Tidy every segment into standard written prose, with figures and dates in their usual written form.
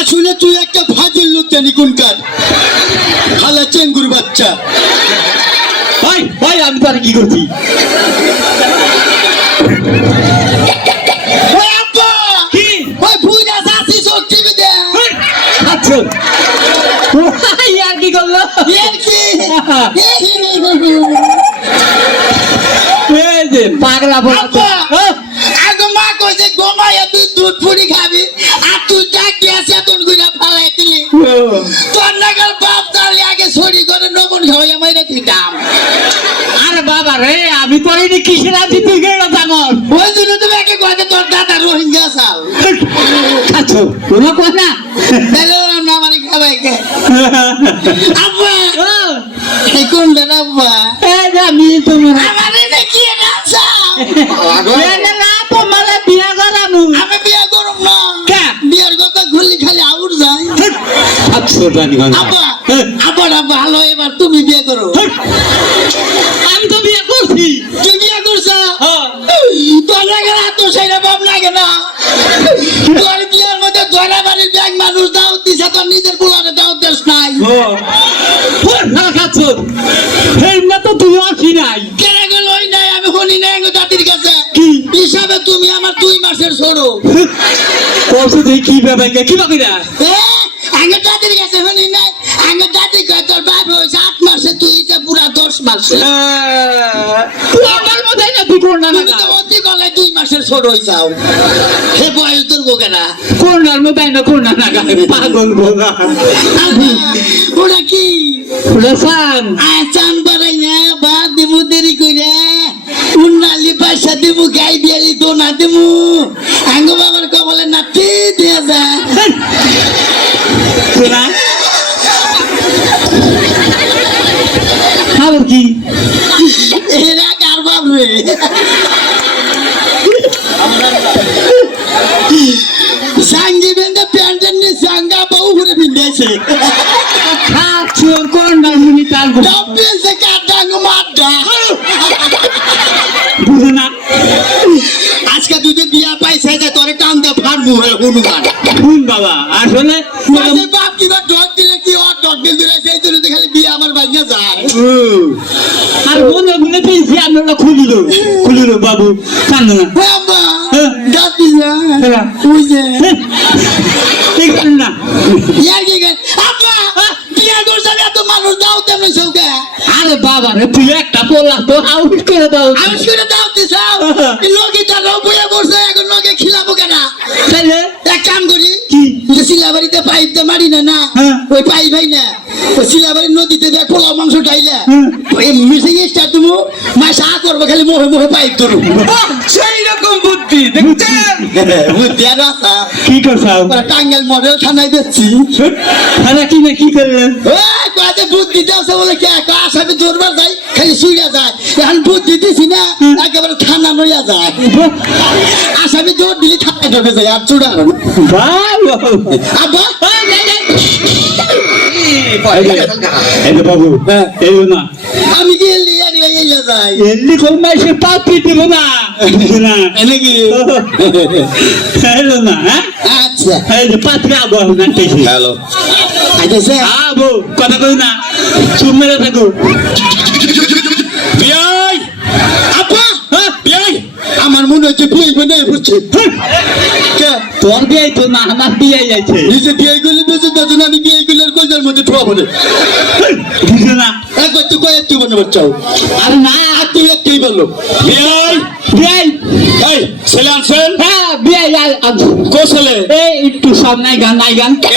আসলে তুই একটা ফাজিল লোক জানি কোনকার হালা চেঙ্গুর বাচ্চা। ভাই ভাই আমি তো আর কি করছি? ওই আব্বা কি ওই বুইরা সাসি সব টিভি দে আচ্ছা আর কি করলো? এর কি এই যে পাগলা বলা আব্বা আগে মা কইছে ঘুমাইয়া তুই দুধ পুরি খাবি আর তুই ডাকি আছে তোর গুইরা ফালাই দিলি তোর নাগাল বাপ তাহলে আগে ছড়ি করে নবন খাওয়াইয়া মাইরা দিতাম। আরে বাবা রে আমি করিনি কিসের আছি তুই গেল জামল ওই জন্য তুমি একে কয়তে তোর দাদা রোহিঙ্গা চাল আচ্ছা কোনো কথা তাহলে ওরা না মানে খাবাই কে আব্বা এই কোন দাদা আব্বা এই যে আমি তোমার আমারে দেখি না চাও না তোমার বিয়া করামু আমি বিয়া করব না কে বিয়ার কথা ঘুরলি খালি আউট যায়। আচ্ছা জানি আব্বা আব্বা ভালো এবার তুমি বিয়ে করো। আমি তো বিয়া করছি তুই বিয়ে করছো হ্যাঁ তোর লাগে না তো সেইটা বাপ লাগে না তোর বিয়ের মধ্যে ধরা বাড়ির ব্যাগ মানুষ দাও দিছে তোর নিজের পোলারে দাও দেশ নাই খাচ্ছ এই না তো তুই আসি নাই কেনে গেল ওই নাই আমি শুনি নাই গো জাতির কাছে কি হিসাবে তুমি আমার 2 মাসের ছোড়ো কইছো তুই কি ব্যাপার কি বাকি না আগে জাতির কাছে শুনি নাই আগে জাতি কয় তোর বাপ হয়েছে 8 মাসে তুই তো পুরা 10 মাসে তুই আমার মধ্যে না তুই কোন না তুমি তো অতি গলায় 2 মাসের ছোট হইছাও হে বয়স তোর বোকেরা কোন নার মধ্যে না কোন না পাগল বোগা ওরা কি লসান আচান বাড়াই না বাদ দেবো দেরি কইরা উন্নালি পয়সা দেবো গাই দিয়ালি দোনা দেবো আঙ্গ বাবার কবলে নাতি দিয়া যা শোনা খাবার কি এরা কার বাপ রে সাঙ্গি বেঁধে প্যান্টের নিয়ে সাঙ্গা বউ ঘুরে বিন্দেছে চোর কোন না মুনি তার ডব্বেছে কাটাঙ্গ মাড্ডা বুঝো না আজকে তুই যে বিয়া পাইছে যে তোরে টান দে ফাড়বো হয়ে হুনগান কোন বাবা আসলে তোদের বাপ কিবা ডগ দিলে কি ওর ডগ দিলে সেই জন্য তো খালি বিয়া আমার বাইরে যায় আর মনে মনে পেয়েছি আমরা খুলিল বাবু কান্দ না বাবা ডাকি যা বুঝে ঠিক না ইয়ার কি গে আব্বা বিয়া করছ এত মানুষ দাও তেমন সৌকে আরে বাবা রে তুই একটা বললা তো আউট করে দাও আমি শুনে দাও দিছাও লোকে তারা বিয়া করছে এখন লোকে খিলাবো কেন তাইলে এক কাম করি কি যে সিলাবাড়িতে পাইপ দে মারি না না ওই পাইপ ভাই না ওই সিলাবাড়ির নদীতে দেখ পোলাও মাংস ডাইলে ওই মিশিং স্টার তুমি মাছ আ করবো খালি মোহে মোহে পাইপ ধরু সেই রকম বুদ্ধি দেখছেন বুদ্ধি আর আসা কি করছাও টাঙ্গাইল মডেল থানায় দিচ্ছি আরে কি না কি করলেন ওই কাজে বুদ্ধি দেওয়া বলে কে আসামি দৌড়বার যায় খালি শুইয়া যায় এখন বুদ্ধি দিছি না একেবারে থানা নইয়া যায় আসামি দৌড় দিলি থানায় ঢোকে যায় আর চুড়া আব্বা এই বাবু এই না আমি কি এলি একলা ইয়া যাই এলি কোন মাসে পাপি দিব না বুঝো না এনে কি হ্যালো না আচ্ছা এই যে পাত্রা আবো না তেছি হ্যালো আইতেছে আবো কথা কই না চুপ মেরে থাকো বিয়াই আব্বা বিয়াই আমার মনে হচ্ছে বিয়ে বনে বুঝছে কে তোর বিয়ে তো না আমার বিয়ে যাচ্ছে নিজে বিয়ে গুলি বুঝে বুঝুন আমি বিয়ে গুলোর কোজার মধ্যে ঠোয়া বলে বুঝো না একবার তুই কয় তুই বনে বাচ্চাও আরে না আর তুই একটাই বললো বিয়াই বিয়ে এই ছেলে আনছেন হ্যাঁ বিয়ে কো ছেলে এই একটু সব নাই গান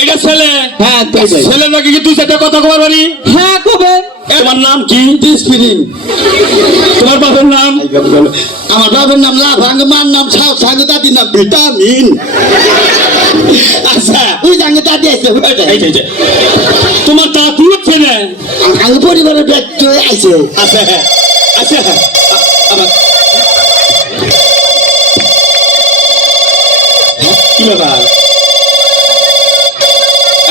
এটা ছেলে হ্যাঁ তো ছেলে নাকি কি তুই সাথে কথা কবার পারি হ্যাঁ কবে তোমার নাম কি দিসপিরিন তোমার বাবার নাম আমার বাবার নাম লাভ আঙ্গ মার নাম ছাও সাঙ্গ দাদির নাম ভিটামিন আচ্ছা ওই সাঙ্গ দাদি আছে তোমার দাদু হচ্ছে না আঙ্গ পরিবারের ব্যক্তি আছে আচ্ছা আচ্ছা আমার কি ব্যাপার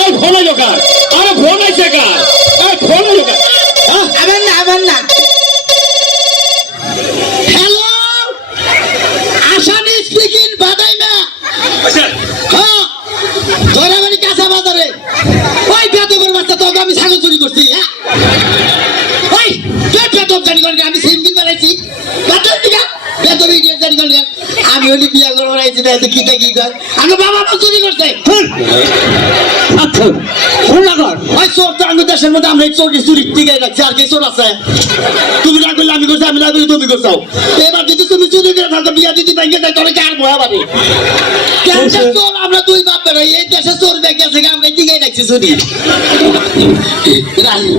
এই ফোন আইলো কার আরে ফোন আইছে কার এই ফোন আইলো কার আবার না হ্যালো আসামি স্পিকিং বাদাইমা আমি হলি বিয়া করবো আইছি না এত কিটা কি কর আগে বাবা মা চুরি করছে আচ্ছা কোন লাগর ওই চোর তো আমি দেশের মধ্যে আমরা চোরকে চুরি টিকে রাখছি আর কে চোর আছে তুমি না করলে আমি করছি আমি না করলে তুমি করছো এবার যদি তুমি চুরি করে থাকো বিয়া যদি ভেঙে যায় তোরে কার ভয় পাবে কেন চোর আমরা দুই বাপ বেরোই এই দেশে চোর ভেঙে গেছে আমরা টিকে রাখছি চুরি রাহি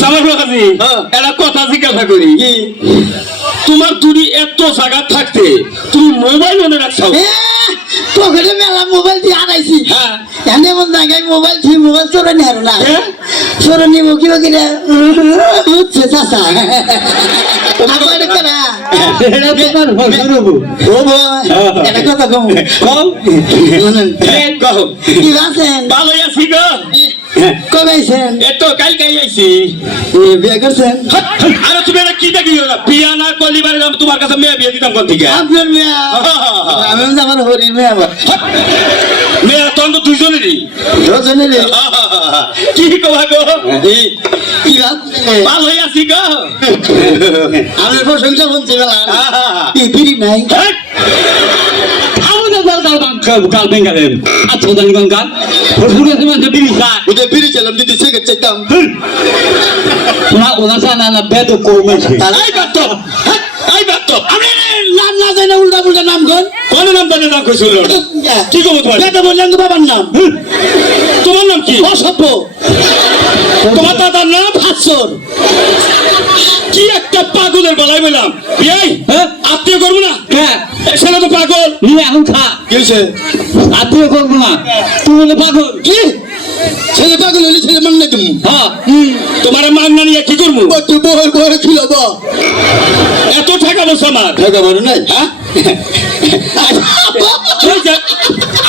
সামার বাবাজি একটা কথা জিজ্ঞাসা করি তোমার দুনি এত জায়গা থাকতে তুমি মোবাইল মনে রাখছো পকেটে মেলা মোবাইল দিয়ে আনাইছি হ্যাঁ এমন জায়গায় মোবাইল চোরে নেই না হ্যাঁ? চোরে নিব কি কিনা বুঝছে চাষা আমার করা এটা তোমার ভয় করবো ও বয় এটা কথা কম কম কও কি আছেন ভালো আছি গো কবে আইছেন এত কালকে আইছি বিয়ে করছেন আরে তুমি এটা কি দেখি বিয়া না করলি বারে আমি তোমার কাছে মেয়ে বিয়ে দিতাম কোন থেকে আপনার মেয়ে আমি আমার হরির মেয়ে আবার মেয়ে তখন তো দুইজনেরই রজনের কি কবা গো কি ভাবছে ভালো আছি গো আমার প্রশংসা বলছি বেলা কি বিড়ি নাই আমাদের কাল বেঙ্গালেন আচ্ছা জানি কোন গান ফুটফুটে তোমার যে বিড়ি খা ওদের বিড়ি চালাম দিদি সিগারেট চাইতাম ওনা জানা না বেদ কমেছে এই বাত এই বাত আমি নাম না জানি উল্টা উল্টা নাম গন কোন নাম বলে না কইছিল কি কব তোমার বেটা বললেন বাবার নাম তোমার নাম কি অসভ্য তোমার দাদার নাম হাসর কি একটা পাগলের গলায় বললাম বিয়াই হ্যাঁ আত্মীয় করবো না হ্যাঁ সেটা তো পাগল নিয়ে এখন খা কি হয়েছে আত্মীয় করবো না তুমি বলে পাগল কি ছেলে পাগল হলে ছেলে মান না তুমি হ্যাঁ তোমার মান না নিয়ে কি করবো বয় বয় ছিল বা এত টাকা বলছো আমার টাকা বড় নাই হ্যাঁ এই যে,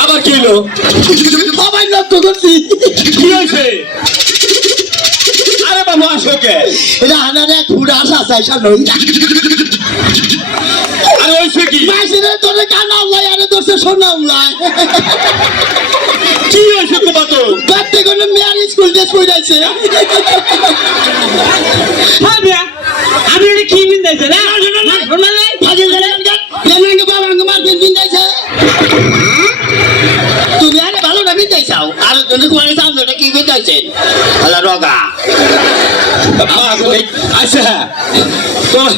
আবার কি হলো বাবাই লক্ষ্য করছি কি হয়েছে আরে বাবু আসো কে এটা হানারে খুঁড়া আসা চাই সামনে আরে হয়েছে কি মাসিরে তোরে কানা উলাই আরে তোরে সোনা উলাই কি হয়েছে তোমার তো বাচ্চা কোনো মেয়ার স্কুল ড্রেস পরে আছে হ্যাঁ বিয়া আমি এটা কি বিন্দাইছে না শোনা নাই ফাজিল জানেন গান জানেন বাবা আঙ্গ মার বিন বিন যাইছে তুমি আরে ভালো না বিন যাইছাও আর তুমি কোনে সামনে কি বিন যাইছে আলা রগা আচ্ছা তোমার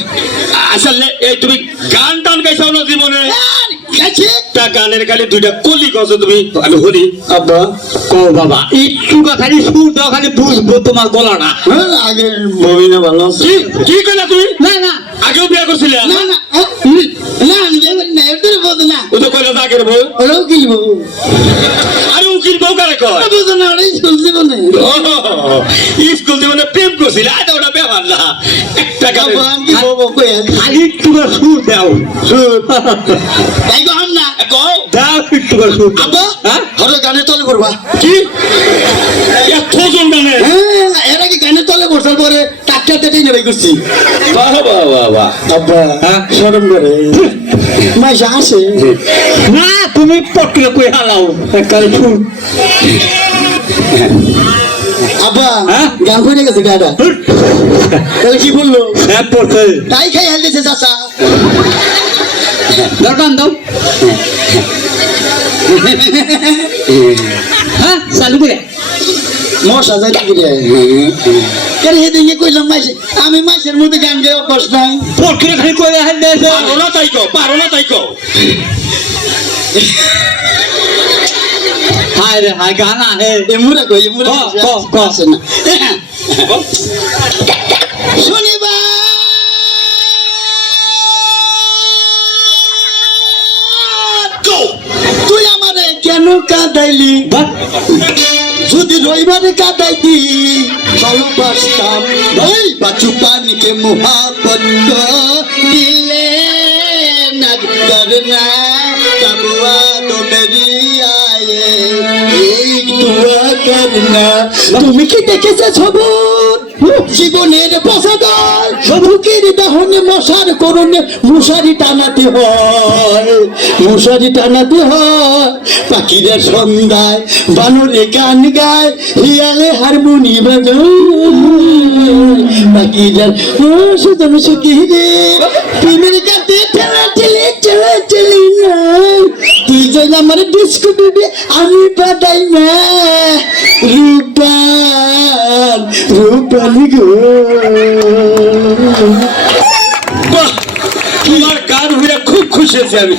আসলে এই তুমি গান টান গাইছো না জীবনে গেছে তা গানের খালি দুইটা কলি গছো তুমি আমি হরি আব্বা কো বাবা একটু খালি সুর দাও খালি বুঝবো তোমার গলাটা আগে মমিনা ভালো আছে কি কি কইলা তুমি না না আগেও বিয়ে করছিলে না না না আমি দেখি না এত বলতো না ও তো কইলা আগের বউ ওরাও কিনবো আরে উকিল বউ কারে কয় বলতো না ওরা স্কুল জীবনে স্কুল জীবনে প্রেম করছিল আজ ওটা ব্যাপার না একটা গান আব্বা আমি কি বলবো কই খালি একটু সুর দাও তাই গো আম না কও দাও একটু সুর দাও আব্বা হ্যাঁ ওরা গানে তলে পড়বা কি এত জন গানে এর আগে গানে তলে বসার পরে টাক্কা তেটেই নেবে করছি বাহ বাহ বাহ বাহ আব্বা হ্যাঁ? শরম করে মাইসা আসে না তুমি পটলে কই হালাও একটা সুর আব্বা হ্যাঁ? গান করে গেছে গাড়া তাহলে কি বললো হ্যাঁ পড়ছে তাই খাই হেলতেছে চাচা দাও গান দাও হ্যাঁ চালু করে মশা যাই কি রে কেন হেদিকে কইলাম মাইসে আমি মাইসের মধ্যে গান গেয়ে অভ্যাস নাই পটলে খালি কই হাল দেছে পারো না তাই কো হায় রে হায় গান আহে এমুরা কই এমুরা আসে না শনিবার তুই আমারে কেন কাঁদাইলি বাহ যদি রবিবারে কাটাইতি ভালোবাসতাম ওই বাচু পানিকে মোহাবত দিলে না করনা তবুয়া তো মেরি আয়ে এক দুয়া করনা তুমি কি দেখেছে খবর জীবনের পসাদার বুকের দহনে মশার করণে মশারি টানাতে হয় মশারি টানাতে হয় পাখিরা সন্ধ্যায় বানরে গান গায় হিয়ালে হারমোনি বাজায় নাকি যার ও সুতন সুখী রে প্রেমের কাছে ঠেলা ঠেলে চলা চলি না তুই যদি আমার বিস্কুট দিবি আমি পাঠাই না রূপান রূপালি গো বাহ, তোমার গান হয়ে খুব খুশি হয়েছি আমি